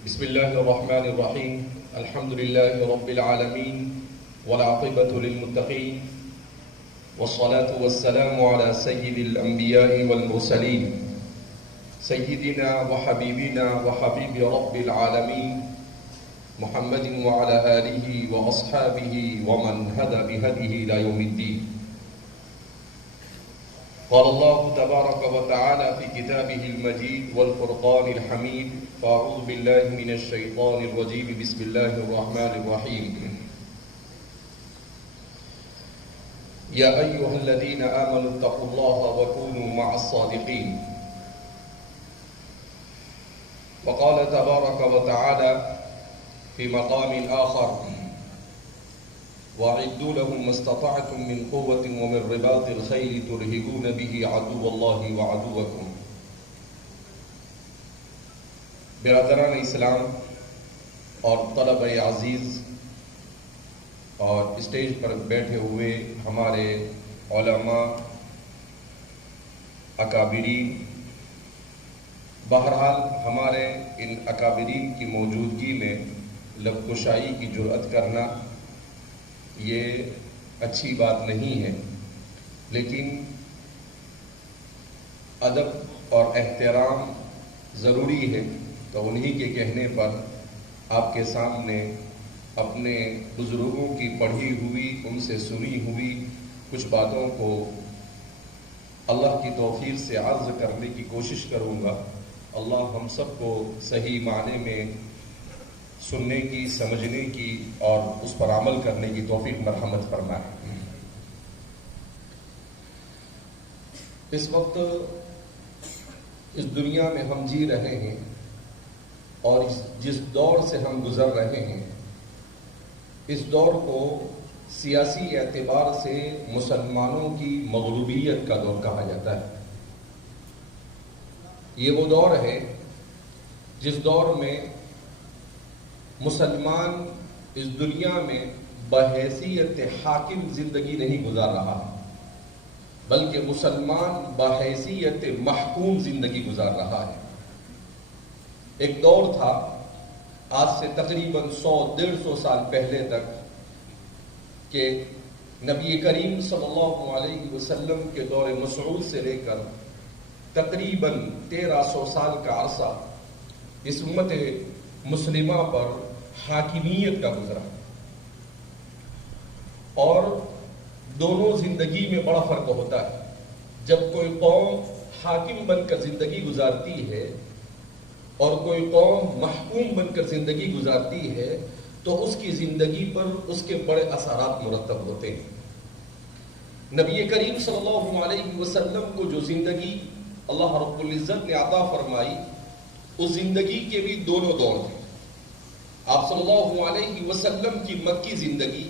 بسم الله الرحمن الرحيم الحمد لله رب العالمين والعاقبة للمتقين والصلاة والسلام على سيد الأنبياء والمرسلين سيدنا وحبيبنا وحبيب رب العالمين محمد وعلى آله وأصحابه ومن هدى بهديه إلى يوم الدين. قال الله تبارك وتعالى في كتابه المجيد والفرقان الحميد: فأعوذ بالله من الشيطان الرجيم بسم الله الرحمن الرحيم. يا أيها الذين آمنوا اتقوا الله وكونوا مع الصادقين. وقال تبارك وتعالى في مقام آخر: وأعدوا لهم ما استطعتم من قوة ومن رباط الخيل ترهبون به عدو الله وعدوكم. برادران اسلام اور طلبہ عزیز اور اسٹیج پر بیٹھے ہوئے ہمارے علماء اکابرین، بہرحال ہمارے ان اکابرین کی موجودگی میں لب کشائی کی جرأت کرنا یہ اچھی بات نہیں ہے، لیکن ادب اور احترام ضروری ہے، تو انہی کے کہنے پر آپ کے سامنے اپنے بزرگوں کی پڑھی ہوئی، ان سے سنی ہوئی کچھ باتوں کو اللہ کی توفیق سے عرض کرنے کی کوشش کروں گا۔ اللہ ہم سب کو صحیح معنی میں سننے کی، سمجھنے کی اور اس پر عمل کرنے کی توفیق مرحمت فرمائے۔ اس وقت اس دنیا میں ہم جی رہے ہیں اور جس دور سے ہم گزر رہے ہیں، اس دور کو سیاسی اعتبار سے مسلمانوں کی مغلوبیت کا دور کہا جاتا ہے۔ یہ وہ دور ہے جس دور میں مسلمان اس دنیا میں بحیثیت حاکم زندگی نہیں گزار رہا، بلکہ مسلمان بحیثیت محکوم زندگی گزار رہا ہے۔ ایک دور تھا آج سے تقریباً 100-150 سال پہلے تک کہ نبی کریم صلی اللہ علیہ وسلم کے دور مسعود سے لے کر تقریباً 1300 سال کا عرصہ اس امت مسلمہ پر حاکمیت کا گزرا، اور دونوں زندگی میں بڑا فرق ہوتا ہے۔ جب کوئی قوم حاکم بن کر زندگی گزارتی ہے اور کوئی قوم محکوم بن کر زندگی گزارتی ہے تو اس کی زندگی پر اس کے بڑے اثرات مرتب ہوتے ہیں۔ نبی کریم صلی اللہ علیہ وسلم کو جو زندگی اللہ رب العزت نے عطا فرمائی، اس زندگی کے بھی دونوں دور تھے۔ آپ صلی اللہ علیہ وسلم کی مکی زندگی،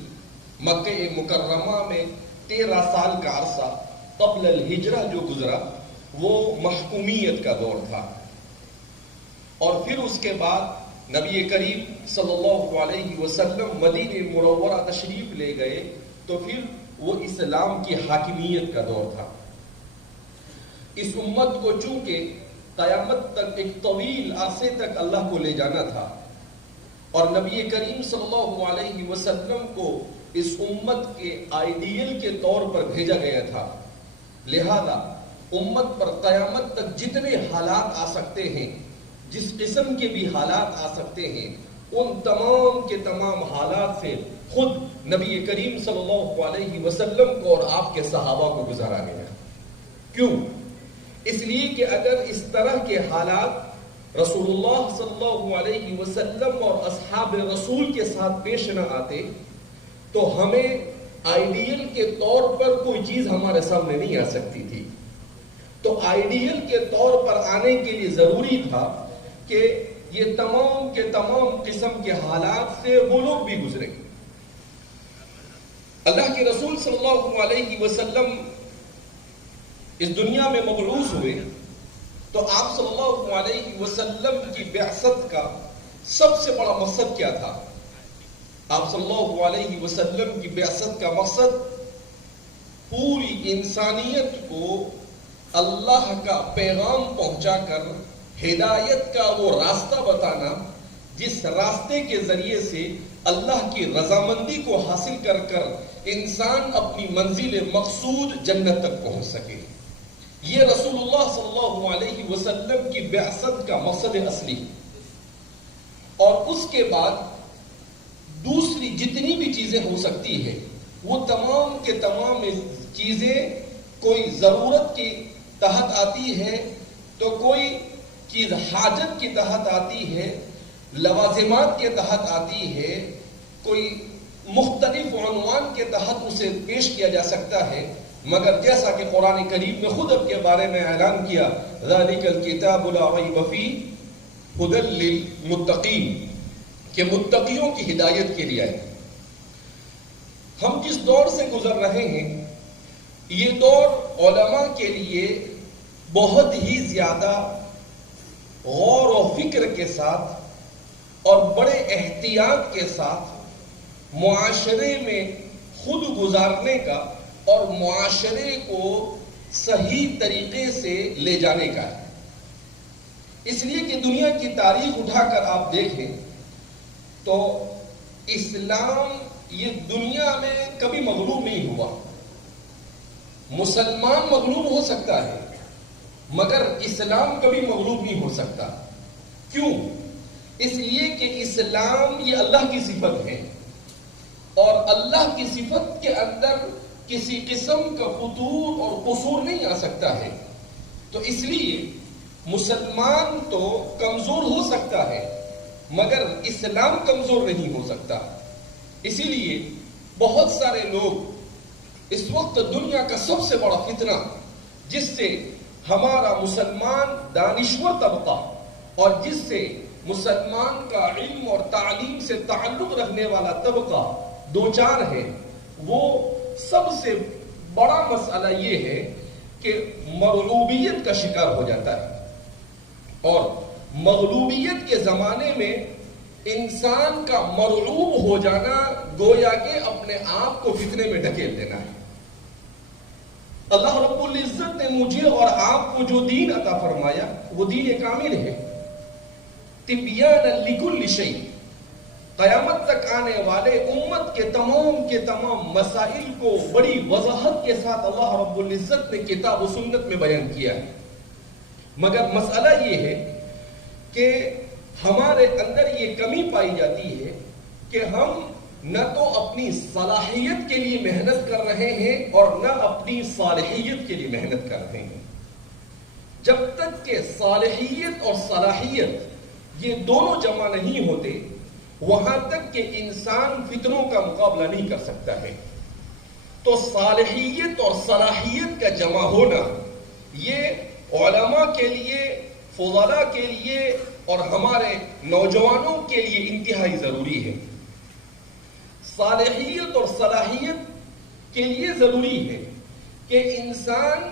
مکہ مکرمہ میں 13 سال کا عرصہ قبل الہجرہ جو گزرا، وہ محکومیت کا دور تھا، اور پھر اس کے بعد نبی کریم صلی اللہ علیہ وسلم مدینہ منورہ تشریف لے گئے تو پھر وہ اسلام کی حاکمیت کا دور تھا۔ اس امت کو چونکہ قیامت تک ایک طویل عرصے تک اللہ کو لے جانا تھا، اور نبی کریم صلی اللہ علیہ وسلم کو اس امت کے آئیڈیل کے طور پر بھیجا گیا تھا، لہذا امت پر قیامت تک جتنے حالات آ سکتے ہیں، جس قسم کے بھی حالات آ سکتے ہیں، ان تمام کے تمام حالات سے خود نبی کریم صلی اللہ علیہ وسلم کو اور آپ کے صحابہ کو گزارا گیا۔ کیوں؟ اس لیے کہ اگر اس طرح کے حالات رسول اللہ صلی اللہ علیہ وسلم اور اصحاب رسول کے ساتھ پیش نہ آتے تو ہمیں آئیڈیل کے طور پر کوئی چیز ہمارے سامنے نہیں آ سکتی تھی۔ تو آئیڈیل کے طور پر آنے کے لیے ضروری تھا کہ یہ تمام کے تمام قسم کے حالات سے وہ لوگ بھی گزرے۔ اللہ کے رسول صلی اللہ علیہ وسلم اس دنیا میں مبعوث ہوئے تو آپ صلی اللہ علیہ وسلم کی بعثت کا سب سے بڑا مقصد کیا تھا؟ آپ صلی اللہ علیہ وسلم کی بعثت کا مقصد پوری انسانیت کو اللہ کا پیغام پہنچا کر ہدایت کا وہ راستہ بتانا جس راستے کے ذریعے سے اللہ کی رضامندی کو حاصل کر کر انسان اپنی منزل مقصود جنت تک پہنچ سکے. یہ رسول اللہ صلی اللہ علیہ وسلم کی بعثت کا مقصد اصلی. اور اس کے بعد دوسری جتنی بھی چیزیں ہو سکتی ہیں وہ تمام کے تمام چیزیں کوئی ضرورت کے تحت آتی ہے تو کوئی چیز حاجت کے تحت آتی ہے, لوازمات کے تحت آتی ہے, کوئی مختلف عنوان کے تحت اسے پیش کیا جا سکتا ہے. مگر جیسا کہ قرآن کریم نے خود اب کے بارے میں اعلان کیا, ذالک الکتاب لا ریب فیہ ھدی للمتقین, کہ متقیوں کی ہدایت کے لیے آئے. ہم جس دور سے گزر رہے ہیں یہ دور علماء کے لیے بہت ہی زیادہ غور و فکر کے ساتھ اور بڑے احتیاط کے ساتھ معاشرے میں خود گزارنے کا اور معاشرے کو صحیح طریقے سے لے جانے کا ہے. اس لیے کہ دنیا کی تاریخ اٹھا کر آپ دیکھیں تو اسلام یہ دنیا میں کبھی مغلوب نہیں ہوا. مسلمان مغلوب ہو سکتا ہے مگر اسلام کبھی مغلوب نہیں ہو سکتا. کیوں؟ اس لیے کہ اسلام یہ اللہ کی صفت ہے اور اللہ کی صفت کے اندر کسی قسم کا فتور اور قصور نہیں آ سکتا ہے. تو اس لیے مسلمان تو کمزور ہو سکتا ہے مگر اسلام کمزور نہیں ہو سکتا. اسی لیے بہت سارے لوگ اس وقت دنیا کا سب سے بڑا فتنہ جس سے ہمارا مسلمان دانشور طبقہ اور جس سے مسلمان کا علم اور تعلیم سے تعلق رکھنے والا طبقہ دو چار ہے, وہ سب سے بڑا مسئلہ یہ ہے کہ مغلوبیت کا شکار ہو جاتا ہے. اور مغلوبیت کے زمانے میں انسان کا مرعوب ہو جانا گویا کہ اپنے آپ کو فتنے میں ڈھکیل دینا ہے. اللہ رب العزت نے مجھے اور آپ کو جو دین عطا فرمایا وہ دین کامل ہے, تبیانا لکل شیء. قیامت تک آنے والے امت کے تمام مسائل کو بڑی وضاحت کے ساتھ اللہ رب العزت نے کتاب و سنت میں بیان کیا ہے. مگر مسئلہ یہ ہے کہ ہمارے اندر یہ کمی پائی جاتی ہے کہ ہم نہ تو اپنی صلاحیت کے لیے محنت کر رہے ہیں اور نہ اپنی صالحیت کے لیے محنت کر رہے ہیں. جب تک کہ صالحیت اور صلاحیت یہ دونوں جمع نہیں ہوتے وہاں تک کہ انسان فتنوں کا مقابلہ نہیں کر سکتا ہے. تو صالحیت اور صلاحیت کا جمع ہونا یہ علماء کے لیے, فضلاء کے لیے اور ہمارے نوجوانوں کے لیے انتہائی ضروری ہے. صالحیت اور صلاحیت کے لیے ضروری ہے کہ انسان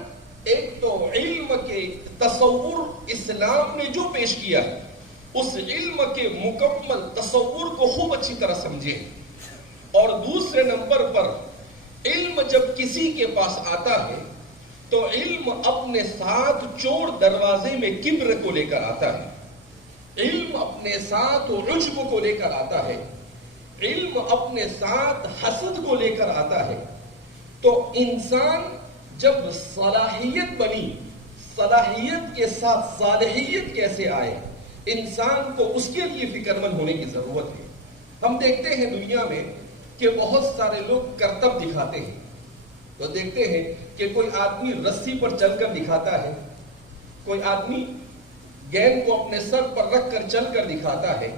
ایک تو علم کے تصور اسلام نے جو پیش کیا ہے اس علم کے مکمل تصور کو خوب اچھی طرح سمجھے, اور دوسرے نمبر پر علم جب کسی کے پاس آتا ہے تو علم اپنے ساتھ چور دروازے میں کبر کو لے کر آتا ہے, علم اپنے ساتھ عجب کو لے کر آتا ہے, علم اپنے ساتھ حسد کو لے کر آتا ہے. تو انسان جب صلاحیت بنی, صلاحیت کے ساتھ صالحیت کیسے آئے, انسان کو اس کے لیے فکر مند ہونے کی ضرورت ہے. ہم دیکھتے ہیں دنیا میں کہ بہت سارے لوگ کرتب دکھاتے ہیں. تو دیکھتے ہیں کہ کوئی آدمی رسی پر چل کر دکھاتا ہے, کوئی آدمی گیند کو اپنے سر پر رکھ کر چل کر دکھاتا ہے.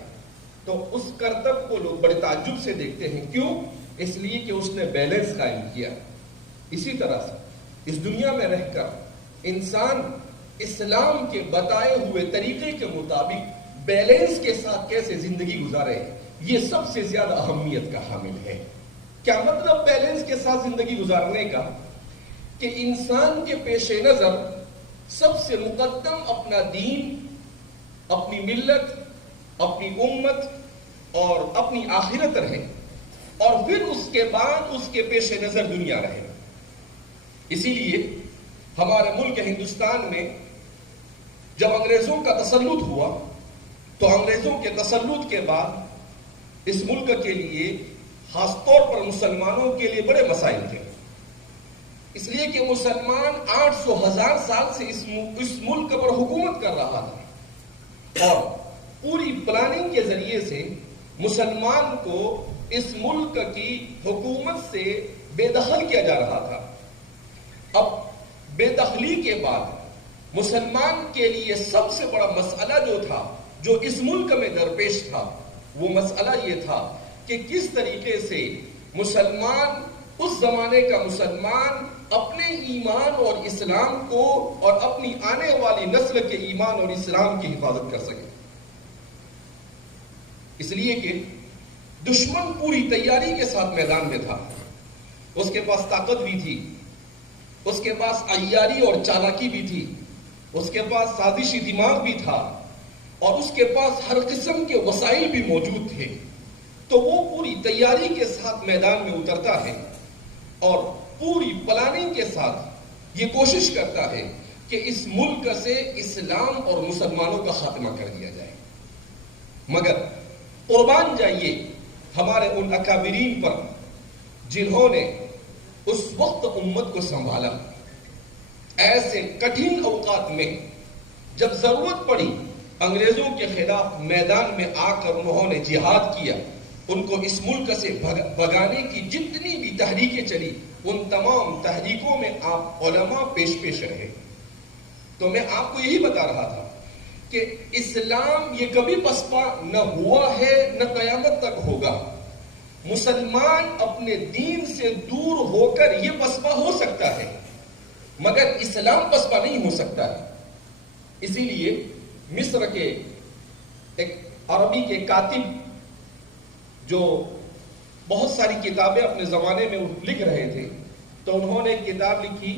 تو اس کرتب کو لوگ بڑے تعجب سے دیکھتے ہیں. کیوں؟ اس لیے کہ اس نے بیلنس قائم کیا. اسی طرح سے اس دنیا میں رہ کر انسان اسلام کے بتائے ہوئے طریقے کے مطابق بیلنس کے ساتھ کیسے زندگی گزارے, یہ سب سے زیادہ اہمیت کا حامل ہے. کیا مطلب بیلنس کے ساتھ زندگی گزارنے کا؟ کہ انسان کے پیش نظر سب سے مقدم اپنا دین, اپنی ملت, اپنی امت اور اپنی آخرت رہے, اور پھر اس کے بعد اس کے پیش نظر دنیا رہے. اسی لیے ہمارے ملک ہندوستان میں جب انگریزوں کا تسلط ہوا تو انگریزوں کے تسلط کے بعد اس ملک کے لیے خاص طور پر مسلمانوں کے لیے بڑے مسائل تھے، اس لیے کہ مسلمان 800,000 سال سے اس ملک پر حکومت کر رہا تھا اور پوری پلاننگ کے ذریعے سے مسلمان کو اس ملک کی حکومت سے بے دخل کیا جا رہا تھا۔ اب بے دخلی کے بعد مسلمان کے لیے سب سے بڑا مسئلہ جو تھا، جو اس ملک میں درپیش تھا، وہ مسئلہ یہ تھا کہ کس طریقے سے مسلمان، اس زمانے کا مسلمان اپنے ایمان اور اسلام کو اور اپنی آنے والی نسل کے ایمان اور اسلام کی حفاظت کر سکے۔ اس لیے کہ دشمن پوری تیاری کے ساتھ میدان میں تھا، اس کے پاس طاقت بھی تھی، اس کے پاس عیاری اور چالاکی بھی تھی، اس کے پاس سازشی دماغ بھی تھا اور اس کے پاس ہر قسم کے وسائل بھی موجود تھے۔ تو وہ پوری تیاری کے ساتھ میدان میں اترتا ہے اور پوری پلاننگ کے ساتھ یہ کوشش کرتا ہے کہ اس ملک سے اسلام اور مسلمانوں کا خاتمہ کر دیا جائے۔ مگر قربان جائیے ہمارے ان اکابرین پر جنہوں نے اس وقت امت کو سنبھالا۔ ایسے کٹھن اوقات میں جب ضرورت پڑی، انگریزوں کے خلاف میدان میں آ کر انہوں نے جہاد کیا، ان کو اس ملک سے بھگانے کی جتنی بھی تحریکیں چلی، ان تمام تحریکوں میں آپ علماء پیش رہے۔ تو میں آپ کو یہی بتا رہا تھا کہ اسلام یہ کبھی پسپا نہ ہوا ہے نہ قیامت تک ہوگا۔ مسلمان اپنے دین سے دور ہو کر یہ پسپا ہو سکتا ہے مگر اسلام پسپا نہیں ہو سکتا ہے۔ اسی لیے مصر کے ایک عربی کے کاتب جو بہت ساری کتابیں اپنے زمانے میں لکھ رہے تھے، تو انہوں نے کتاب لکھی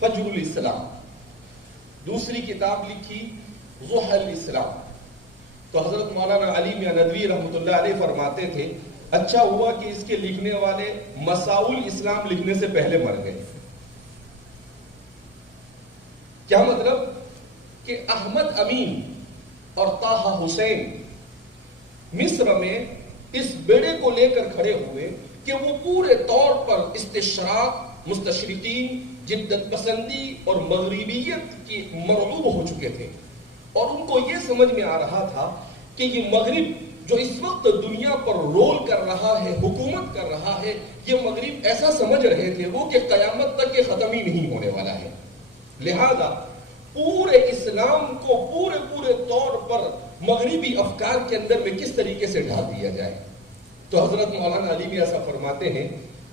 فجر الاسلام، دوسری کتاب لکھی ضحى الاسلام۔ تو حضرت مولانا علی میاں ندوی رحمۃ اللہ علیہ فرماتے تھے اچھا ہوا کہ اس کے لکھنے والے مساؤل اسلام لکھنے سے پہلے مر گئے۔ کیا مطلب کہ احمد امین اور طٰہٰ حسین مصر میں اس بیڑے کو لے کر کھڑے ہوئے کہ وہ پورے طور پر استشراق، مستشرقین، جدت پسندی اور مغربیت کی مرعوب ہو چکے تھے، اور ان کو یہ سمجھ میں آ رہا تھا کہ یہ مغرب جو اس وقت دنیا پر رول کر رہا ہے، حکومت کر رہا ہے، یہ مغرب ایسا سمجھ رہے تھے وہ کہ قیامت تک یہ ختم ہی نہیں ہونے والا ہے۔ لہذا پورے اسلام کو پورے طور پر مغربی افکار کے اندر میں کس طریقے سے ڈھال دیا جائے۔ تو حضرت مولانا علی بھی ایسا فرماتے ہیں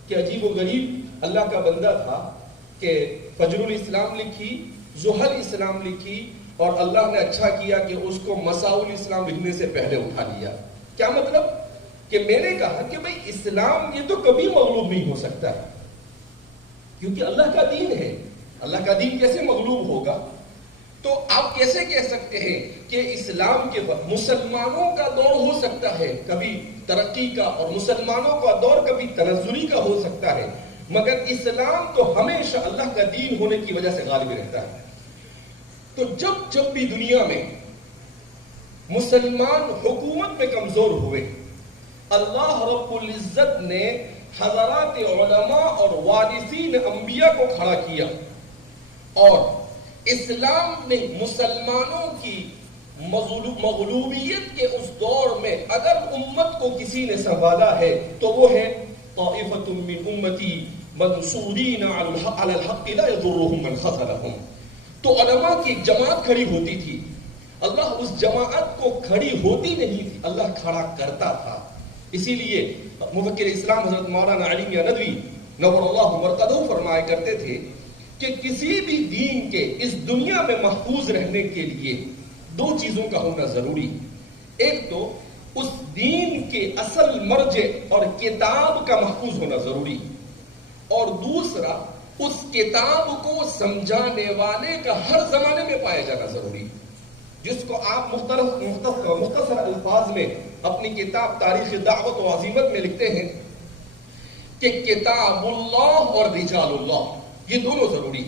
کہ عجیب و غریب اللہ کا بندہ تھا کہ فجر الاسلام لکھی، ضحى الاسلام لکھی، اور اللہ نے اچھا کیا کہ اس کو مساؤل اسلام لکھنے سے پہلے اٹھا لیا۔ کیا مطلب کہ میں نے کہا کہ بھئی اسلام یہ تو کبھی مغلوب نہیں ہو سکتا ہے، کیونکہ اللہ کا دین ہے، اللہ کا دین کیسے مغلوب ہوگا؟ تو آپ کیسے کہہ سکتے ہیں کہ اسلام کے بعد مسلمانوں کا دور ہو سکتا ہے کبھی ترقی کا، اور مسلمانوں کا دور کبھی تنزلی کا ہو سکتا ہے، مگر اسلام تو ہمیشہ اللہ کا دین ہونے کی وجہ سے غالب رہتا ہے۔ تو جب بھی دنیا میں مسلمان حکومت میں کمزور ہوئے، اللہ رب العزت نے حضرات علماء اور وارثین انبیاء کو کھڑا کیا، اور اسلام نے مسلمانوں کی مغلوبیت کے اس دور میں اگر امت کو کسی نے سنبھالا ہے تو وہ ہے طائفۃ من امتی منصورین علی الحق لا یضرهم من خذلهم۔ تو علماء کی ایک جماعت کھڑی ہوتی تھی، اللہ اس جماعت کو کھڑی ہوتی نہیں تھی، اللہ کھڑا کرتا تھا۔ اسی لیے مفکر اسلام حضرت مولانا علی میاں ندوی نور اللہ مرقدہ فرمایا کرتے تھے کہ کسی بھی دین کے اس دنیا میں محفوظ رہنے کے لیے دو چیزوں کا ہونا ضروری۔ ایک تو اس دین کے اصل مرجع اور کتاب کا محفوظ ہونا ضروری، اور دوسرا اس کتاب کو سمجھانے والے کا ہر زمانے میں پایا جانا ضروری، جس کو آپ مختصر الفاظ میں اپنی کتاب تاریخ دعوت و عزیمت میں لکھتے ہیں کہ کتاب اللہ اور رجال اللہ، یہ دونوں ضروری۔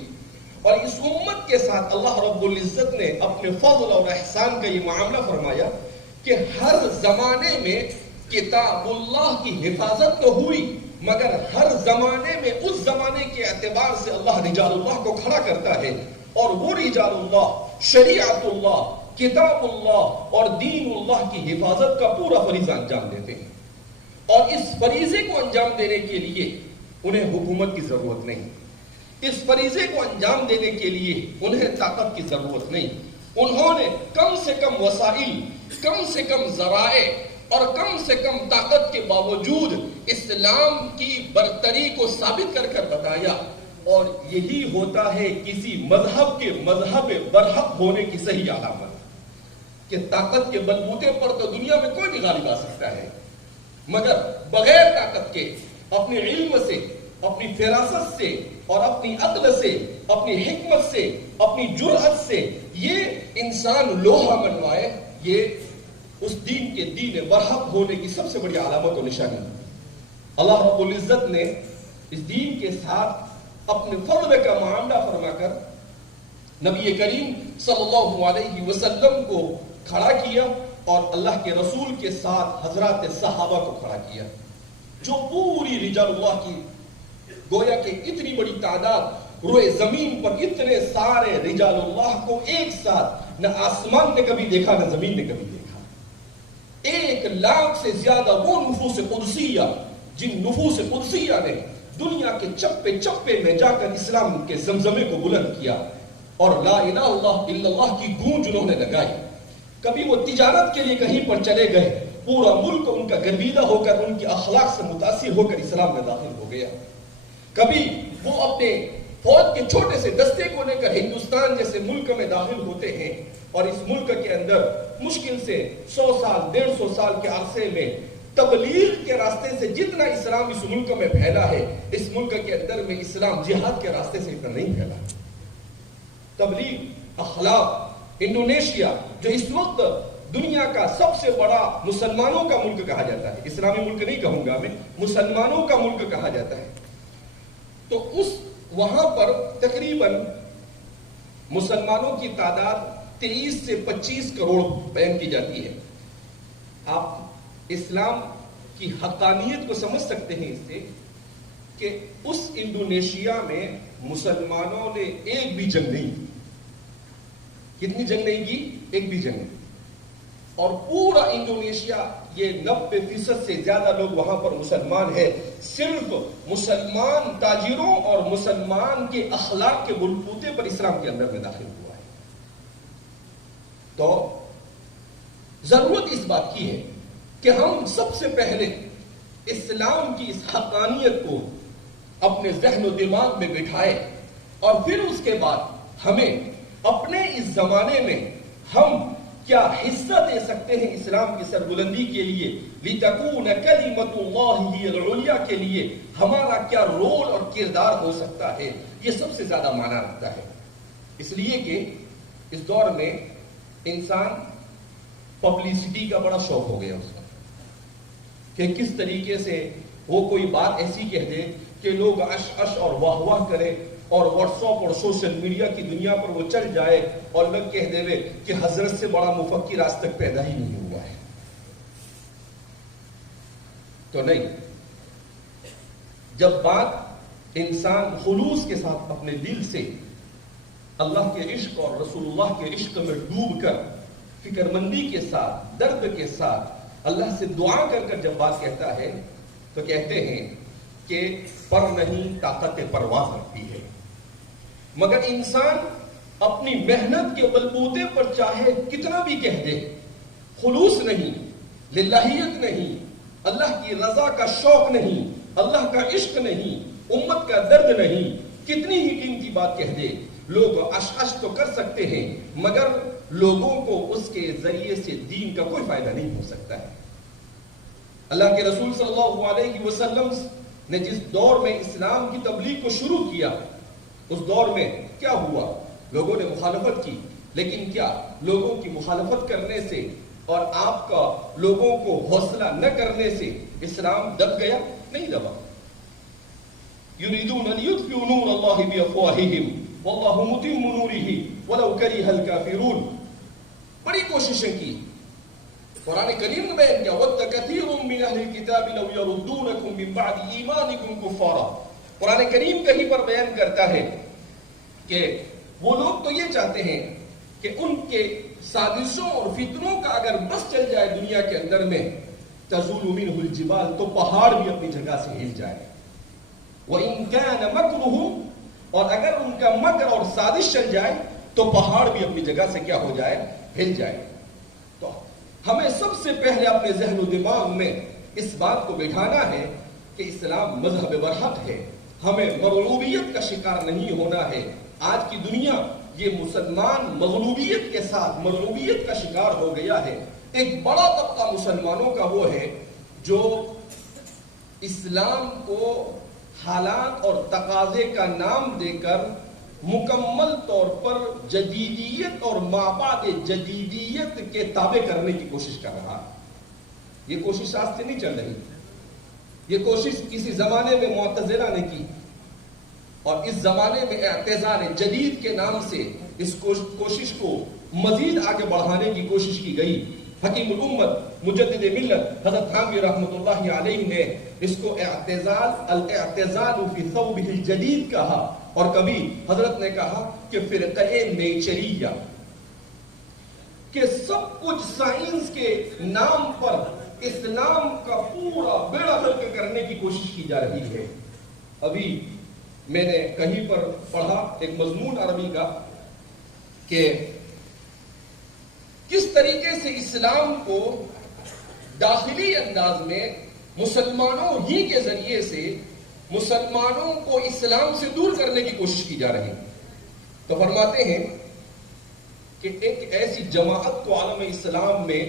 اور اس امت کے ساتھ اللہ رب العزت نے اپنے فضل اور احسان کا یہ معاملہ فرمایا کہ ہر زمانے میں کتاب اللہ کی حفاظت تو ہوئی، مگر ہر زمانے میں اس زمانے کے اعتبار سے اللہ رجال اللہ کو کھڑا کرتا ہے، اور وہ رجال اللہ شریعت اللہ، کتاب اللہ اور دین اللہ کی حفاظت کا پورا فریضہ انجام دیتے ہیں. اور اس فریضے کو انجام دینے کے لیے انہیں حکومت کی ضرورت نہیں، اس فریضے کو انجام دینے کے لیے انہیں طاقت کی ضرورت نہیں. انہوں نے کم سے کم وسائل، کم سے کم ذرائع اور کم سے کم طاقت کے باوجود اسلام کی برتری کو ثابت کر کر بتایا. اور یہی ہوتا ہے کسی مذہب کے مذہب برحق ہونے کی صحیح علامت، کہ طاقت کے بلبوتے پر تو دنیا میں کوئی بھی غالب آ سکتا ہے، مگر بغیر طاقت کے اپنے علم سے، اپنی فراست سے اور اپنی عقل سے، اپنی حکمت سے، اپنی جرأت سے یہ انسان لوہا منوائے، یہ اس دین کے دین برحق ہونے کی سب سے بڑی علامت و نشانی. اللہ رب العزت نے اس دین کے ساتھ اپنے فضل کا معاملہ فرما کر نبی کریم صلی اللہ علیہ وسلم کو کھڑا کیا اور اللہ کے رسول کے ساتھ حضرات صحابہ کو کھڑا کیا، جو پوری رجال اللہ کی گویا کہ اتنی بڑی تعداد روئے زمین پر اتنے سارے رجال اللہ کو ایک ساتھ نہ آسمان نے کبھی دیکھا نہ زمین نے کبھی دیکھا. 1,00,000 سے زیادہ وہ نفوس قدسیہ جن نفوس قدسیہ نے دنیا کے چپے چپے میں جا کر اسلام کے زمزمے کو بلند کیا اور لا الہ الا اللہ کی گونج انہوں نے لگائی. کبھی وہ تجارت کے لیے کہیں پر چلے گئے، پورا ملک ان کا گرویدہ ہو کر ان کے اخلاق سے متاثر ہو کر اسلام میں داخل ہو گیا. کبھی وہ اپنے فوج کے چھوٹے سے دستے کو لے کر ہندوستان جیسے ملک میں داخل ہوتے ہیں، اور اس ملک کے اندر مشکل سے 100 سال 150 سال کے عرصے میں تبلیغ کے راستے سے جتنا اسلام اس ملک میں پھیلا ہے، اس ملک کے اندر میں اسلام جہاد کے راستے سے اتنا نہیں پھیلا. تبلیغ، اخلاق، انڈونیشیا جو اس وقت دنیا کا سب سے بڑا مسلمانوں کا ملک کہا جاتا ہے، اسلامی ملک نہیں کہوں گا میں، مسلمانوں کا ملک کہا جاتا ہے، تو اس وہاں پر تقریباً مسلمانوں کی تعداد 23 سے 25 کروڑ بیان کی جاتی ہے. آپ اسلام کی حقانیت کو سمجھ سکتے ہیں اس سے کہ اس انڈونیشیا میں مسلمانوں نے ایک بھی جنگ نہیں کی. کتنی جنگ نہیں کی؟ ایک بھی جنگ نہیں. اور پورا انڈونیشیا یہ 90% سے زیادہ لوگ وہاں پر مسلمان ہیں. صرف مسلمان تاجروں اور مسلمان کے اخلاق کے بلبوتے پر اسلام کے اندر میں داخل ہوا ہے. تو ضرورت اس بات کی ہے کہ ہم سب سے پہلے اسلام کی اس حقانیت کو اپنے ذہن و دماغ میں بٹھائے، اور پھر اس کے بعد ہمیں اپنے اس زمانے میں ہم کیا حصہ دے سکتے ہیں اسلام کی سربلندی کے لیے، لِتَكُونَ كَلِمَةُ اللَّهِ هِيَ الْعُلْيَا کے لیے ہمارا کیا رول اور کردار ہو سکتا ہے، یہ سب سے زیادہ معنی رکھتا ہے. اس لیے کہ اس دور میں انسان پبلسٹی کا بڑا شوق ہو گیا اس کا، کہ کس طریقے سے وہ کوئی بات ایسی کہہ دے کہ لوگ اش اش اور واہ واہ کریں، اور واٹس ایپ اور سوشل میڈیا کی دنیا پر وہ چل جائے اور لوگ کہہ دے کہ حضرت سے بڑا مفکر آج تک پیدا ہی نہیں ہوا ہے. تو نہیں، جب بات انسان خلوص کے ساتھ اپنے دل سے اللہ کے عشق اور رسول اللہ کے عشق میں ڈوب کر فکر مندی کے ساتھ، درد کے ساتھ اللہ سے دعا کر کر جب بات کہتا ہے تو کہتے ہیں کہ پر نہیں طاقت پرواز رکھتی ہے. مگر انسان اپنی محنت کے بلبوتے پر چاہے کتنا بھی کہہ دے، خلوص نہیں، للہیت نہیں، اللہ کی رضا کا شوق نہیں، اللہ کا عشق نہیں، امت کا درد نہیں، کتنی ہی قیمتی بات کہہ دے، لوگ اش اش تو کر سکتے ہیں مگر لوگوں کو اس کے ذریعے سے دین کا کوئی فائدہ نہیں ہو سکتا ہے. اللہ کے رسول صلی اللہ علیہ وسلم نے جس دور میں اسلام کی تبلیغ کو شروع کیا، اس دور میں کیا ہوا؟ لوگوں نے مخالفت کی، لیکن کیا لوگوں کی مخالفت کرنے سے اور آپ کا لوگوں کو حوصلہ نہ کرنے سے اسلام دب گیا؟ نہیں دبا. یریدون ان یطفئوا نور اللہ بافواہہم واللہ متم نورہ ولو کرہ الکافرون. بڑی کوششیں کی قرآن کریم نے بیان کیا وَدَّ كَثِيرٌ مِّنْ أَهْلِ الْكِتَابِ لَوْ يَرُدُّونَكُم مِّن بَعْدِ إِيمَانِكُمْ كُفَّارًا۔ قرآن کریم کہیں پر بیان کرتا ہے کہ وہ لوگ تو یہ چاہتے ہیں کہ ان کے سازشوں اور فتنوں کا اگر بس چل جائے دنیا کے اندر میں تزول منہ الجبال، تو پہاڑ بھی اپنی جگہ سے ہل جائے۔ وَإِن كَانَ مَكْرُهُمْ، اور اگر ان کا مکر اور سازش چل جائے تو پہاڑ بھی اپنی جگہ سے کیا ہو جائے؟ ہل جائے۔ تو ہمیں سب سے پہلے اپنے ذہن و دماغ میں اس بات کو بٹھانا ہے کہ اسلام مذہب برحق ہے، ہمیں مغلوبیت کا شکار نہیں ہونا ہے۔ آج کی دنیا یہ مسلمان مغلوبیت کے ساتھ مغلوبیت کا شکار ہو گیا ہے۔ ایک بڑا طبقہ مسلمانوں کا وہ ہے جو اسلام کو حالات اور تقاضے کا نام دے کر مکمل طور پر جدیدیت اور مابعد جدیدیت کے تابع کرنے کی کوشش کر رہا ہے۔ یہ کوشش آج سے نہیں چل رہی، یہ کوشش کسی زمانے میں معتزلہ نے کی، اور اس زمانے میں اعتزال جدید کے نام سے اس کوشش کو مزید آگے بڑھانے کی کوشش کی گئی۔ حکیم الامت مجدد ملت حضرت تھانوی رحمۃ اللہ علیہ نے اس کو الاعتزال فی ثوبہ الجدید کہا، اور کبھی حضرت نے کہا کہ فرقہ نیچریہ، کہ سب کچھ سائنس کے نام پر اسلام کا پورا بیڑا غرق کرنے کی کوشش کی جا رہی ہے۔ ابھی میں نے کہیں پر پڑھا ایک مضمون عربی کا کہ کس طریقے سے اسلام کو داخلی انداز میں مسلمانوں ہی کے ذریعے سے مسلمانوں کو اسلام سے دور کرنے کی کوشش کی جا رہی ہے۔ تو فرماتے ہیں کہ ایک ایسی جماعت کو عالم اسلام میں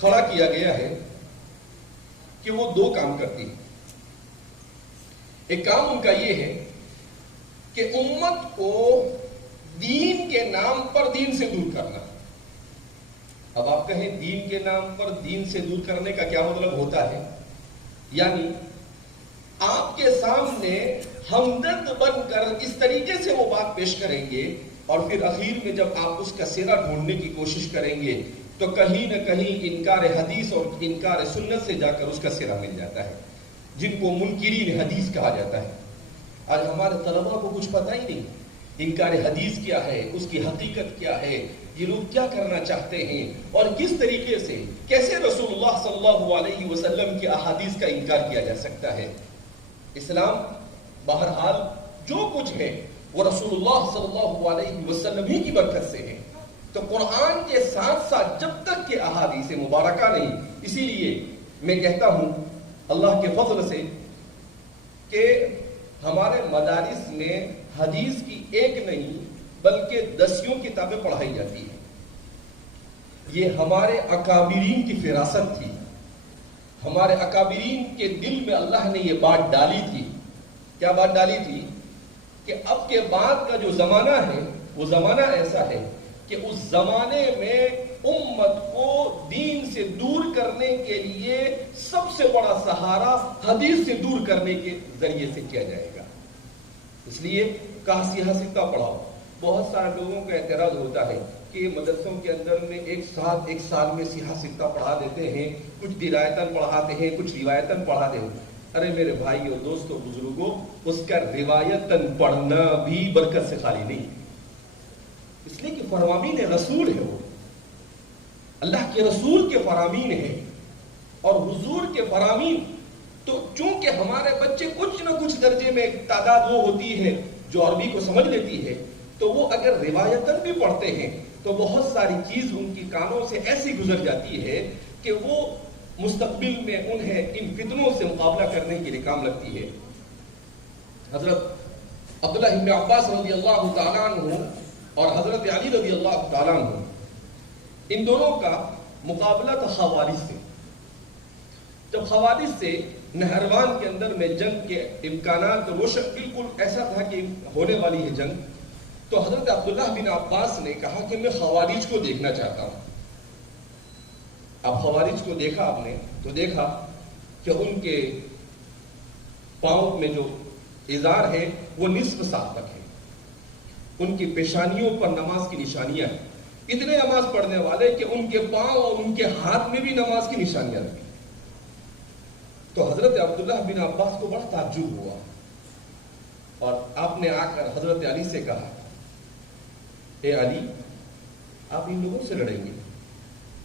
کھڑا کیا گیا ہے کہ وہ دو کام کرتی ہے۔ ایک کام ان کا یہ ہے کہ امت کو دین کے نام پر دین سے دور کرنا۔ اب آپ کہیں دین کے نام پر دین سے دور کرنے کا کیا مطلب ہوتا ہے؟ یعنی آپ کے سامنے ہمدرد بن کر اس طریقے سے وہ بات پیش کریں گے، اور پھر اخیر میں جب آپ اس کا سرا ڈھونڈنے کی کوشش کریں گے تو کہیں نہ کہیں انکار حدیث اور انکار سنت سے جا کر اس کا سرا مل جاتا ہے، جن کو منکرین حدیث کہا جاتا ہے۔ آج ہمارے طلباء کو کچھ پتہ ہی نہیں انکار حدیث کیا ہے، اس کی حقیقت کیا ہے، یہ لوگ کیا کرنا چاہتے ہیں، اور کس طریقے سے کیسے رسول اللہ صلی اللہ علیہ وسلم کی احادیث کا انکار کیا جا سکتا ہے۔ اسلام بہرحال جو کچھ ہے وہ رسول اللہ صلی اللہ علیہ وسلم ہی کی برکت سے ہے۔ تو قرآن کے ساتھ ساتھ جب تک کہ احادیث مبارکہ نہیں، اسی لیے میں کہتا ہوں اللہ کے فضل سے کہ ہمارے مدارس میں حدیث کی ایک نہیں بلکہ دسیوں کتابیں پڑھائی جاتی ہیں۔ یہ ہمارے اکابرین کی فراست تھی، ہمارے اکابرین کے دل میں اللہ نے یہ بات ڈالی تھی۔ کیا بات ڈالی تھی؟ کہ اب کے بعد کا جو زمانہ ہے وہ زمانہ ایسا ہے کہ اس زمانے میں امت کو دین سے دور کرنے کے لیے سب سے بڑا سہارا حدیث سے دور کرنے کے ذریعے سے کیا جائے گا۔ اس لیے کہا سیاہ سکہ پڑھاؤ۔ بہت سارے لوگوں کا اعتراض ہوتا ہے کہ مدرسوں کے اندر میں ایک سال میں سیاہ سکہ پڑھا دیتے ہیں، کچھ درایتاً پڑھاتے ہیں، کچھ روایتاً پڑھاتے ہیں۔ ارے میرے بھائی اور دوستوں بزرگوں، اس کا روایتاً پڑھنا بھی برکت سے خالی نہیں، اس لیے کہ فرامین رسول ہے، وہ اللہ کے رسول کے فرامین ہے، اور حضور کے فرامین تو چونکہ ہمارے بچے کچھ نہ کچھ درجے میں ایک تعداد وہ ہوتی ہے جو عربی کو سمجھ لیتی ہے، تو وہ اگر روایتاً بھی پڑھتے ہیں تو بہت ساری چیز ان کی کانوں سے ایسی گزر جاتی ہے کہ وہ مستقبل میں انہیں ان فتنوں سے مقابلہ کرنے کے لیے کام لگتی ہے۔ حضرت عبداللہ بن عباس رضی اللہ تعالیٰ عنہ اور حضرت علی رضی اللہ تعالیٰ عنہ، ان دونوں کا مقابلہ تھا خوارج سے۔ جب خوارج سے نہروان کے اندر میں جنگ کے امکانات روشن بالکل ایسا تھا کہ ہونے والی ہے جنگ، تو حضرت عبداللہ بن عباس نے کہا کہ میں خوارج کو دیکھنا چاہتا ہوں۔ اب خوارج کو دیکھا آپ نے تو دیکھا کہ ان کے پاؤں میں جو ازار ہے وہ نصف ساق تک ہے، ان کی پیشانیوں پر نماز کی نشانیاں ہیں، اتنے نماز پڑھنے والے کہ ان کے پاؤں اور ان کے ہاتھ میں بھی نماز کی نشانیاں لگی. تو حضرت عبداللہ بن عباس کو بڑا تعجب ہوا اور آپ نے آ کر حضرت علی سے کہا اے علی آپ ان لوگوں سے لڑیں گے؟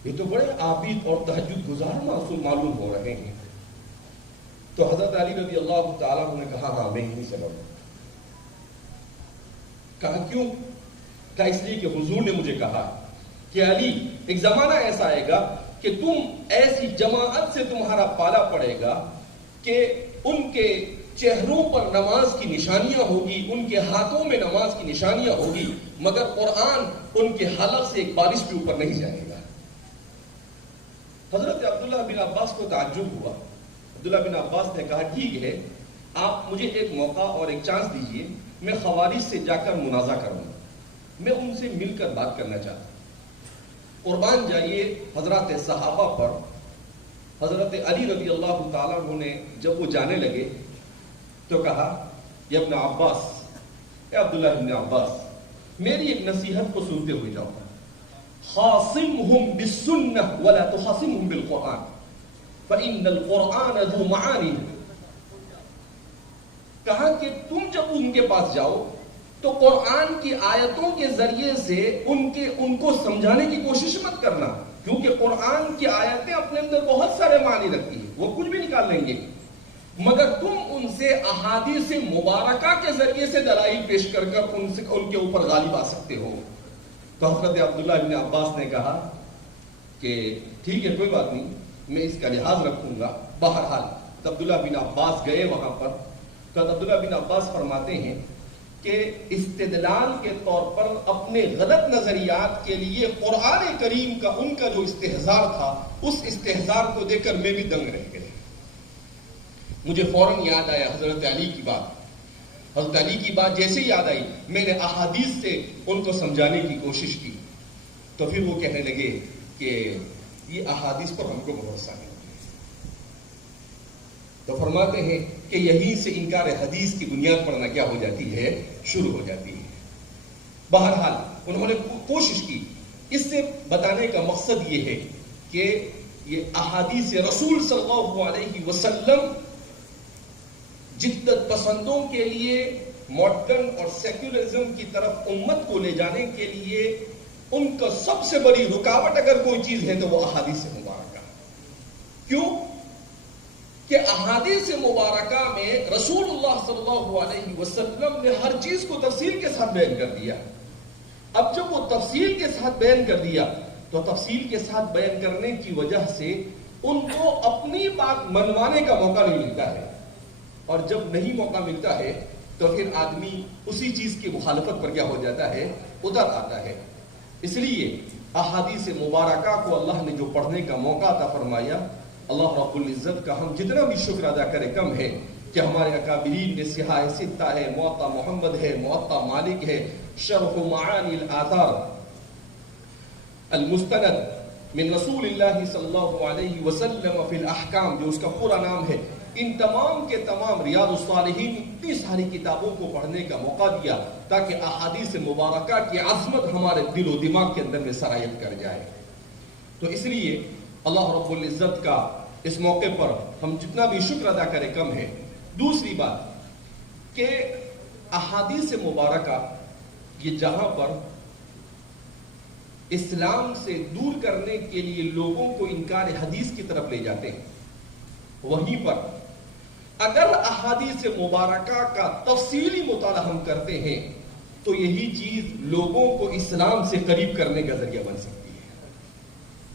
یہ تو بڑے عابد اور تہجد گزار معلوم ہو رہے ہیں. تو حضرت علی رضی اللہ تعالیٰ نے کہا ہاں میں انہیں سے لڑوں. کہا کیوں؟ کہا اس لیے کہ حضور نے مجھے کہا کہ علی ایک زمانہ ایسا آئے گا کہ تم ایسی جماعت سے تمہارا پالا پڑے گا کہ ان کے چہروں پر نماز کی نشانیاں ہوگی، ان کے ہاتھوں میں نماز کی نشانیاں ہوگی، مگر قرآن ان کے حلق سے ایک بارش کے اوپر نہیں جائے گا. حضرت عبداللہ بن عباس کو تعجب ہوا. عبداللہ بن عباس نے کہا ٹھیک ہے، آپ مجھے ایک موقع اور ایک چانس دیجئے، میں خوارج سے جا کر منازع کروں، میں ان سے مل کر بات کرنا چاہتا ہوں. قربان جائیے حضرات صحابہ پر. حضرت علی رضی اللہ تعالیٰ عنہ نے جب وہ جانے لگے تو کہا یا ابن عباس، اے عبداللہ ابن عباس، میری ایک نصیحت کو سنتے ہوئے جاؤ. خاصمہم بالسنہ ولا تخاصمہم بالقرآن فإن القرآن ذو معانی. کہا کہ تم جب ان کے پاس جاؤ تو قرآن کی آیتوں کے ذریعے سے ان کو سمجھانے کی کوشش مت کرنا، کیونکہ قرآن کی آیتیں اپنے اندر بہت سارے معنی رکھتی ہیں، وہ کچھ بھی نکال لیں گے، مگر تم ان سے احادیث مبارکہ کے ذریعے سے دلائل پیش کر کر ان کے اوپر غالب آ سکتے ہو. تو حضرت عبداللہ ابن عباس نے کہا کہ ٹھیک ہے کوئی بات نہیں، میں اس کا لحاظ رکھوں گا. بہرحال عبداللہ بن عباس گئے وہاں پر. تو عبداللہ بن عباس فرماتے ہیں کہ استدلال کے طور پر اپنے غلط نظریات کے لیے قرآن کریم کا ان کا جو استحضار تھا، اس استحضار کو دیکھ کر میں بھی دنگ رہ گئے. مجھے فوراً یاد آیا حضرت علی کی بات. حضرت علی کی بات جیسے یاد آئی میں نے احادیث سے ان کو سمجھانے کی کوشش کی. تو پھر وہ کہنے لگے کہ یہ احادیث پر ہم کو بھروسہ نہیں. تو فرماتے ہیں کہ یہیں سے انکار حدیث کی بنیاد پڑنا کیا ہو جاتی ہے، شروع ہو جاتی ہے. بہرحال انہوں نے کوشش کی. اس سے بتانے کا مقصد یہ ہے کہ یہ احادیث رسول صلی اللہ علیہ وسلم جدت پسندوں کے لیے ماڈرن اور سیکولرزم کی طرف امت کو لے جانے کے لیے ان کا سب سے بڑی رکاوٹ اگر کوئی چیز ہے تو وہ احادیث مبارکہ. کیوں کہ احادیث مبارکہ میں رسول اللہ صلی اللہ علیہ وسلم نے ہر چیز کو تفصیل کے ساتھ بیان کر دیا. اب جب وہ تفصیل کے ساتھ بیان کر دیا تو تفصیل کے ساتھ بیان کرنے کی وجہ سے ان کو اپنی بات منوانے کا موقع نہیں ملتا ہے، اور جب نہیں موقع ملتا ہے تو پھر آدمی اسی چیز کی مخالفت پر کیا ہو جاتا ہے، ادھر آتا ہے. اس لیے احادیث مبارکہ کو اللہ نے جو پڑھنے کا موقع عطا فرمایا، اللہ رب العزت کا ہم جتنا بھی شکر ادا کرے کم ہے کہ ہمارے اکابرین نے صحاح ستہ ہے، موطا محمد ہے، موطا مالک ہے، شرح معانی الآثار المستند من رسول اللہ صلی اللہ علیہ وسلم فی الاحکام، جو اس کا پورا نام ہے، ان تمام کے تمام ریاض الصالحین اتنی ساری کتابوں کو پڑھنے کا موقع دیا تاکہ احادیث مبارکہ کی عظمت ہمارے دل و دماغ کے اندر میں سرایت کر جائے. تو اس لیے اللہ رب العزت کا اس موقع پر ہم جتنا بھی شکر ادا کریں کم ہے. دوسری بات کہ احادیث مبارکہ یہ جہاں پر اسلام سے دور کرنے کے لیے لوگوں کو انکار حدیث کی طرف لے جاتے ہیں، وہیں پر اگر احادیث مبارکہ کا تفصیلی مطالعہ ہم کرتے ہیں تو یہی چیز لوگوں کو اسلام سے قریب کرنے کا ذریعہ بن سکتی ہے.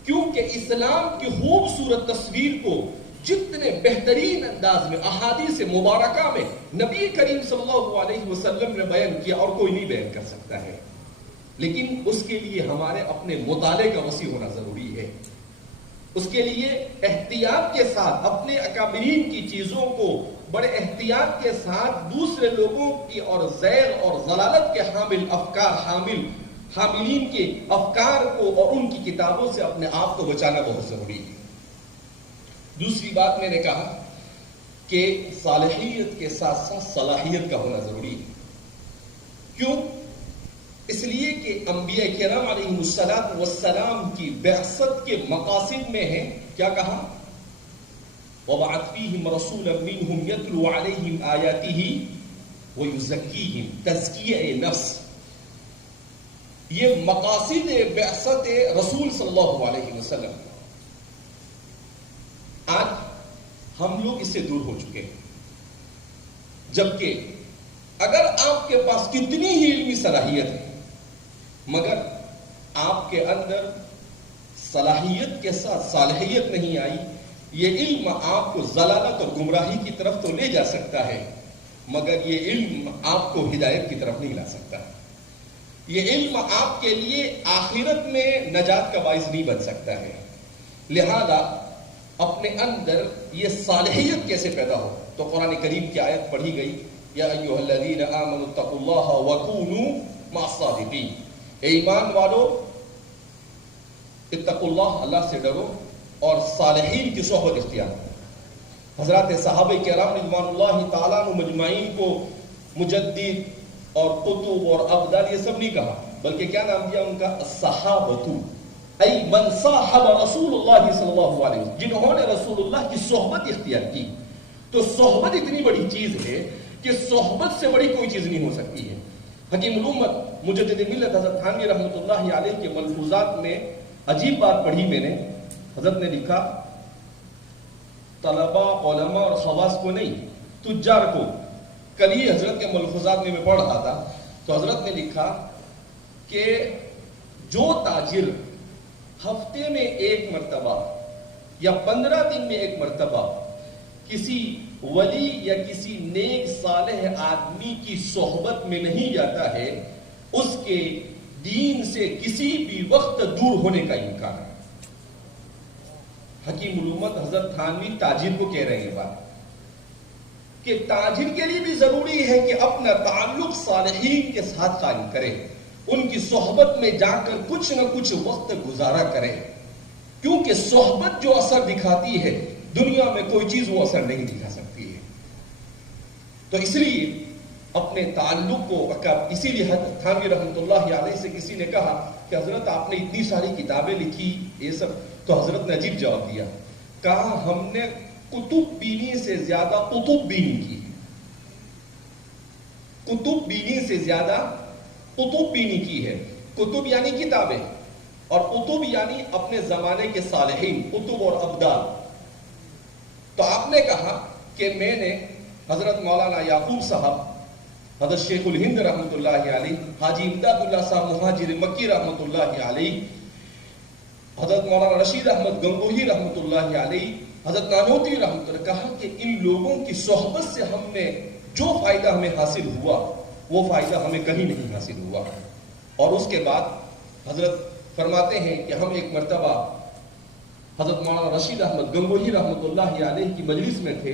کیونکہ اسلام کی خوبصورت تصویر کو جتنے بہترین انداز میں احادیث مبارکہ میں نبی کریم صلی اللہ علیہ وسلم نے بیان کیا اور کوئی نہیں بیان کر سکتا ہے. لیکن اس کے لیے ہمارے اپنے مطالعے کا وسیع ہونا ضروری ہے. اس کے لیے احتیاط کے ساتھ اپنے اکابرین کی چیزوں کو بڑے احتیاط کے ساتھ دوسرے لوگوں کی اور زیر اور ضلالت کے حاملین کے افکار کو اور ان کی کتابوں سے اپنے آپ کو بچانا بہت ضروری ہے. دوسری بات میں نے کہا کہ صالحیت کے ساتھ ساتھ صلاحیت کا ہونا ضروری ہے. کیوں اس لیے کہ انبیاء کرام علیہم الصلاۃ والسلام کی بعثت کے مقاصد میں ہے کیا کہا؟ وَبَعَثْ فِيهِمْ رَسُولًا مِّنْهُمْ يَتْلُو عَلَيْهِمْ آيَاتِهِ وَيُزَكِّيهِمْ، تزکیہ نفس. یہ مقاصد بعثت رسول صلی اللہ علیہ وسلم. آج ہم لوگ اس سے دور ہو چکے ہیں، جبکہ اگر آپ کے پاس کتنی ہی علمی صلاحیت ہے مگر آپ کے اندر صلاحیت کے ساتھ صالحیت نہیں آئی، یہ علم آپ کو ضلالت اور گمراہی کی طرف تو لے جا سکتا ہے مگر یہ علم آپ کو ہدایت کی طرف نہیں لا سکتا. یہ علم آپ کے لیے آخرت میں نجات کا باعث نہیں بن سکتا ہے. لہذا اپنے اندر یہ صالحیت کیسے پیدا ہو؟ تو قرآن کریم کی آیت پڑھی گئی، یا ایھا الذین آمنوا اتقوا اللہ وکونوا مع الصادقین. اے ایمان والو، اتقوا اللہ، اللہ سے ڈرو اور صالحین کی صحبت اختیار کرو. حضرات صحابہ کرام رضوان اللہ تعالیٰ عنہ مجمعین کو مجدد اور قطب اور ابدال یہ سب نہیں کہا، بلکہ کیا نام دیا ان کا؟ الصحابۃ، ای من صاحب رسول اللہ صلی اللہ علیہ وسلم، جنہوں نے رسول اللہ کی صحبت اختیار کی. تو صحبت اتنی بڑی چیز ہے کہ صحبت سے بڑی کوئی چیز نہیں ہو سکتی ہے. حکیم الامت مجدد ملت حضرت تھانوی رحمۃ اللہ علیہ کے ملفوظات میں عجیب بات پڑھی میں نے. حضرت نے لکھا، طلباء، علماء اور خواص کو نہیں، تجار کو. کل ہی حضرت کے ملفوظات میں پڑھ رہا تھا تو حضرت نے لکھا کہ جو تاجر ہفتے میں ایک مرتبہ یا 15 دن میں ایک مرتبہ کسی ولی یا کسی نیک صالح آدمی کی صحبت میں نہیں جاتا ہے، اس کے دین سے کسی بھی وقت دور ہونے کا امکان ہے. حکیم الامت حضرت تھانوی تاجر کو کہہ رہے ہیں بات کہ تاجر کے لیے بھی ضروری ہے کہ اپنا تعلق صالحین کے ساتھ قائم کرے، ان کی صحبت میں جا کر کچھ نہ کچھ وقت گزارا کرے، کیونکہ صحبت جو اثر دکھاتی ہے دنیا میں کوئی چیز وہ اثر نہیں دکھا سکتی ہے. تو اس لیے اپنے تعلق کو، اسی لیے حضرت تھانوی رحمۃ اللہ علیہ سے کسی نے کہا کہ حضرت آپ نے اتنی ساری کتابیں لکھی یہ سب، تو حضرت نے عجیب جواب دیا، کہا ہم نے کتب بینی سے زیادہ قطب بینی کی ہے. کتب بینی سے زیادہ قطب بینی کی ہے. کتب یعنی کتابیں اور قطب یعنی اپنے زمانے کے صالحین، قطب اور ابدال. تو آپ نے کہا کہ میں نے حضرت مولانا یعقوب صاحب، حضرت شیخ الہند رحمۃ اللہ علیہ، حاجی امداد اللہ صاحب مہاجر مکی رحمۃ اللہ علیہ، حضرت مولانا رشید احمد گنگوہی رحمۃ اللہ علیہ، حضرت نانوتوی رحمۃ اللہ، کہا کہ ان لوگوں کی صحبت سے ہم نے جو فائدہ ہمیں حاصل ہوا وہ فائدہ ہمیں کہیں نہیں حاصل ہوا. اور اس کے بعد حضرت فرماتے ہیں کہ ہم ایک مرتبہ حضرت مولانا رشید احمد گنگوہی رحمۃ اللہ علیہ کی مجلس میں تھے،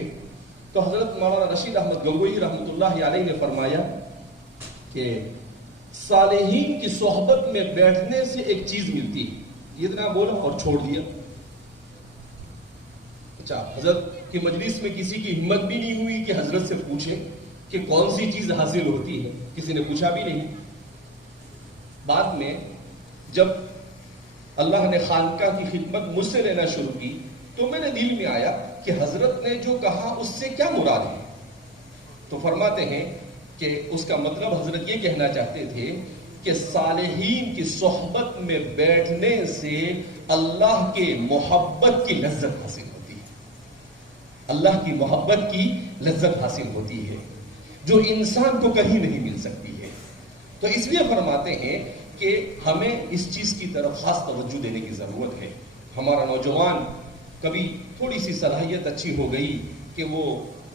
تو حضرت مولانا رشید احمد گنگوہی رحمۃ اللہ علیہ نے فرمایا کہ صالحین کی صحبت میں بیٹھنے سے ایک چیز ملتی ہے. اتنا بولا اور چھوڑ دیا. اچھا، حضرت کی مجلس میں کسی کی ہمت بھی نہیں ہوئی کہ حضرت سے پوچھے کہ کون سی چیز حاصل ہوتی ہے، کسی نے پوچھا بھی نہیں. بعد میں جب اللہ نے خانقاہ کی خدمت مجھ سے لینا شروع کی تو میرے دل میں آیا کہ حضرت نے جو کہا اس سے کیا مراد ہے. تو فرماتے ہیں کہ اس کا مطلب حضرت یہ کہنا چاہتے تھے کہ صالحین کی صحبت میں بیٹھنے سے اللہ کے محبت کی لذت حاصل ہوتی ہے. اللہ کی محبت کی لذت حاصل ہوتی ہے جو انسان کو کہیں نہیں مل سکتی ہے. تو اس لیے فرماتے ہیں کہ ہمیں اس چیز کی طرف خاص توجہ دینے کی ضرورت ہے. ہمارا نوجوان کبھی تھوڑی سی صلاحیت اچھی ہو گئی کہ وہ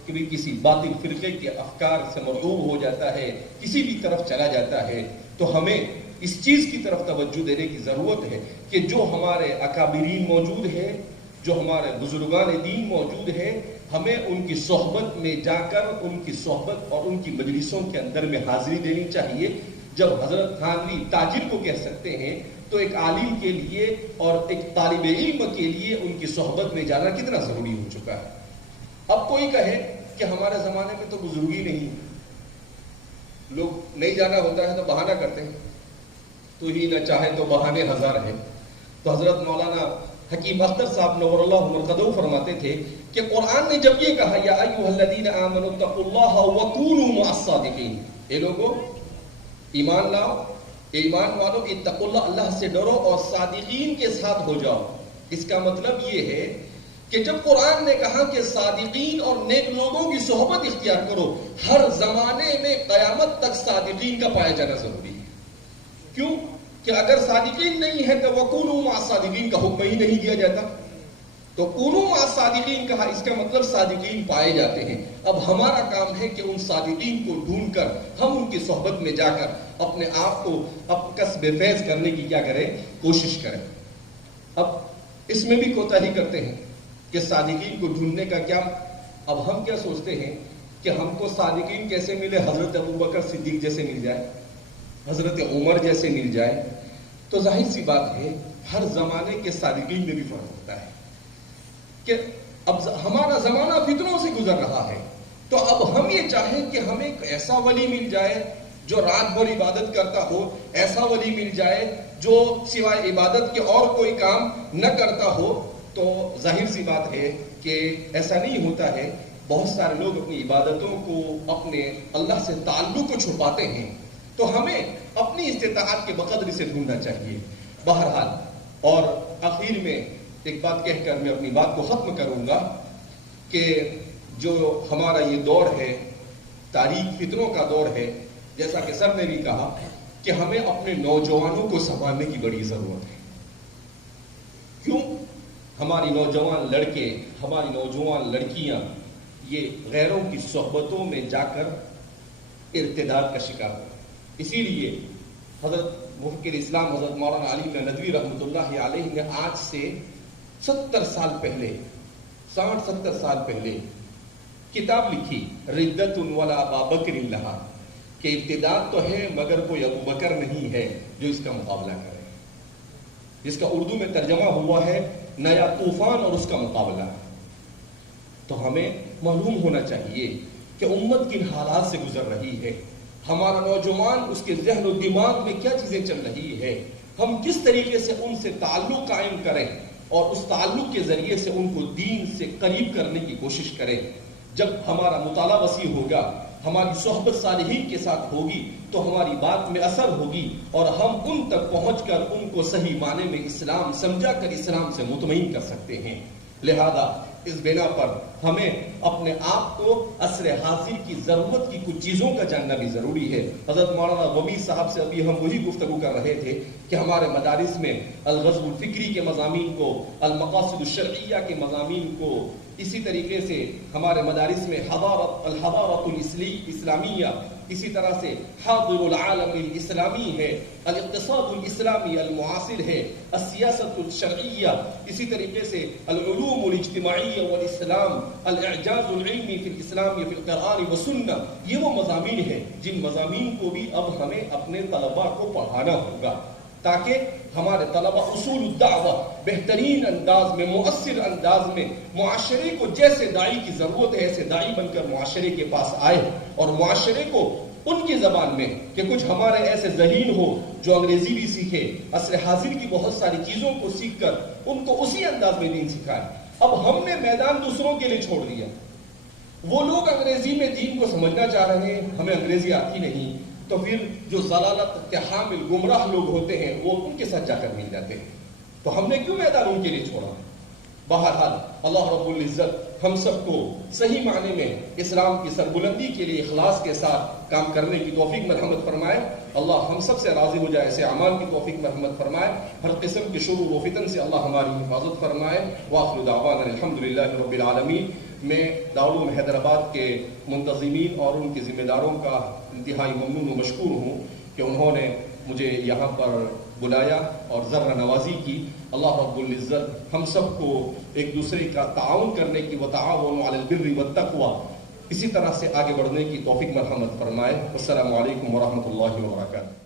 کبھی کسی باطل فرقے کے افکار سے مرغوب ہو جاتا ہے، کسی بھی طرف چلا جاتا ہے، تو ہمیں اس چیز کی طرف توجہ دینے کی ضرورت ہے کہ جو ہمارے اکابرین موجود ہے، جو ہمارے بزرگان دین موجود ہے، ہمیں ان کی صحبت میں جا کر ان کی صحبت اور ان کی مجلسوں کے اندر میں حاضری دینی چاہیے. جب حضرت تھانوی تاجر کو کہہ سکتے ہیں تو ایک عالم کے لیے اور ایک طالب علم کے لیے ان کی صحبت میں جانا کتنا ضروری ہو چکا ہے. اب کوئی کہے کہ ہمارے زمانے میں تو بزرگی نہیں، لوگ نہیں جانا ہوتا ہے تو بہانہ کرتے ہیں تو ہی نہ چاہے تو بہانے ہزار ہیں. تو حضرت مولانا حکیم اختر صاحب نور اللہ مرقدہ فرماتے تھے کہ قرآن نے جب یہ کہا یا ایھا الذین آمنوا اتقوا اللہ وکونوا مع الصادقین، اے لوگو ایمان لاؤ، ایمان والو اتقوا اللہ، اللہ سے ڈرو اور صادقین کے ساتھ ہو جاؤ. اس کا مطلب یہ ہے کہ جب قرآن نے کہا کہ صادقین اور نیک لوگوں کی صحبت اختیار کرو، ہر زمانے میں قیامت تک صادقین کا پایا جانا ضروری ہے. کیوں کہ اگر صادقین نہیں ہے تو وَكُونُوا مَعَ الصَّادِقِينَ کا حکم ہی نہیں دیا جاتا. تو کونوا مع الصادقین کہا، اس کا مطلب صادقین پائے جاتے ہیں. اب ہمارا کام ہے کہ ان صادقین کو ڈھونڈ کر ہم ان کی صحبت میں جا کر اپنے آپ کو اب کسب فیض کرنے کی کیا کریں، کوشش کریں. اب اس میں بھی کوتاہی کرتے ہیں کہ صادقین کو ڈھونڈنے کا کیا. اب ہم کیا سوچتے ہیں کہ ہم کو صادقین کیسے ملے، حضرت ابوبکر صدیق جیسے مل جائے، حضرت عمر جیسے مل جائے. تو ظاہر سی بات ہے ہر زمانے کے صادقین میں بھی فرق ہوتا ہے کہ اب ہمارا زمانہ فتنوں سے گزر رہا ہے. تو اب ہم یہ چاہیں کہ ہمیں ایک ایسا ولی مل جائے جو رات بھر عبادت کرتا ہو، ایسا ولی مل جائے جو سوائے عبادت کے اور کوئی کام نہ کرتا ہو. تو ظاہر سی بات ہے کہ ایسا نہیں ہوتا ہے. بہت سارے لوگ اپنی عبادتوں کو، اپنے اللہ سے تعلق کو چھپاتے ہیں. تو ہمیں اپنی استطاعت کے بقدر اسے ڈھونڈنا چاہیے. بہرحال اور آخر میں ایک بات کہہ کر میں اپنی بات کو ختم کروں گا کہ جو ہمارا یہ دور ہے، تاریخ فتنوں کا دور ہے، جیسا کہ سر نے بھی کہا کہ ہمیں اپنے نوجوانوں کو سنبھالنے کی بڑی ضرورت ہے. کیوں؟ ہماری نوجوان لڑکے، ہماری نوجوان لڑکیاں یہ غیروں کی صحبتوں میں جا کر ارتداد کا شکار ہوتے ہیں. اسی لیے حضرت مفکر اسلام حضرت مولانا علی ندوی رحمۃ اللہ علیہ نے آج سے 70 سال پہلے، 60-70 سال پہلے کتاب لکھی ردت ولا ابا بکر لہا، کہ ارتداد تو ہے مگر کوئی ابو بکر نہیں ہے جو اس کا مقابلہ کرے. جس کا اردو میں ترجمہ ہوا ہے نیا طوفان اور اس کا مقابلہ. تو ہمیں معلوم ہونا چاہیے کہ امت کن حالات سے گزر رہی ہے، ہمارا نوجوان اس کے ذہن و دماغ میں کیا چیزیں چل رہی ہے، ہم کس طریقے سے ان سے تعلق قائم کریں اور اس تعلق کے ذریعے سے ان کو دین سے قریب کرنے کی کوشش کریں. جب ہمارا مطالعہ وسیع ہوگا، ہماری صحبت صالحین کے ساتھ ہوگی تو ہماری بات میں اثر ہوگی اور ہم ان تک پہنچ کر ان کو صحیح معنی میں اسلام سمجھا کر اسلام سے مطمئن کر سکتے ہیں. لہذا اس بنا پر ہمیں اپنے آپ کو عصر حاضر کی ضرورت کی کچھ چیزوں کا جاننا بھی ضروری ہے. حضرت مولانا غمی صاحب سے ابھی ہم وہی گفتگو کر رہے تھے کہ ہمارے مدارس میں الغزو الفکری کے مضامین کو، المقاصد الشرعیہ کے مضامین کو، اسی طریقے سے ہمارے مدارس میں الحضارت الاسلامیہ، اسی طرح سے حاضر العالم الاسلامی ہے، الاقتصاد الاسلامی المعاصر ہے، السیاست الشرعیہ، اسی طریقے سے العلوم الاجتماعیہ والاسلام، الاعجاز العلمی فی الاسلام فی القرآن والسنہ. یہ وہ مضامین ہیں جن مضامین کو بھی اب ہمیں اپنے طلباء کو پڑھانا ہوگا تاکہ ہمارے طلباء اصول الدعوہ بہترین انداز میں، مؤثر انداز میں معاشرے کو، جیسے داعی کی ضرورت ہے ایسے داعی بن کر معاشرے کے پاس آئے اور معاشرے کو ان کی زبان میں، کہ کچھ ہمارے ایسے ذہین ہو جو انگریزی بھی سیکھے، عصر حاضر کی بہت ساری چیزوں کو سیکھ کر ان کو اسی انداز میں دین سکھائے. اب ہم نے میدان دوسروں کے لیے چھوڑ دیا. وہ لوگ انگریزی میں دین کو سمجھنا چاہ رہے ہیں، ہمیں انگریزی آتی نہیں، تو پھر جو ضلالت کے حامل گمراہ لوگ ہوتے ہیں وہ ان کے ساتھ جا کر مل جاتے ہیں. تو ہم نے کیوں میدان ان کے لیے چھوڑا؟ بہرحال اللہ رب العزت ہم سب کو صحیح معنی میں اسلام کی سربلندی کے لیے اخلاص کے ساتھ کام کرنے کی توفیق مرحمت فرمائے. اللہ ہم سب سے راضی ہو جائے، ایسے اعمال کی توفیق مرحمت فرمائے. ہر قسم کے شرور و فتن سے اللہ ہماری حفاظت فرمائے. وآخر دعوانا الحمدللہ رب العالمین. میں دارالعلوم حیدرآباد کے منتظمین اور ان کے ذمہ داروں کا انتہائی ممنون و مشکور ہوں کہ انہوں نے مجھے یہاں پر بلایا اور ذرہ نوازی کی. اللہ رب العزت ہم سب کو ایک دوسرے کا تعاون کرنے کی، وتعاونوا علی البر والتقوی، اسی طرح سے آگے بڑھنے کی توفیق مرحمت فرمائے. السلام علیکم ورحمۃ اللہ وبرکاتہ.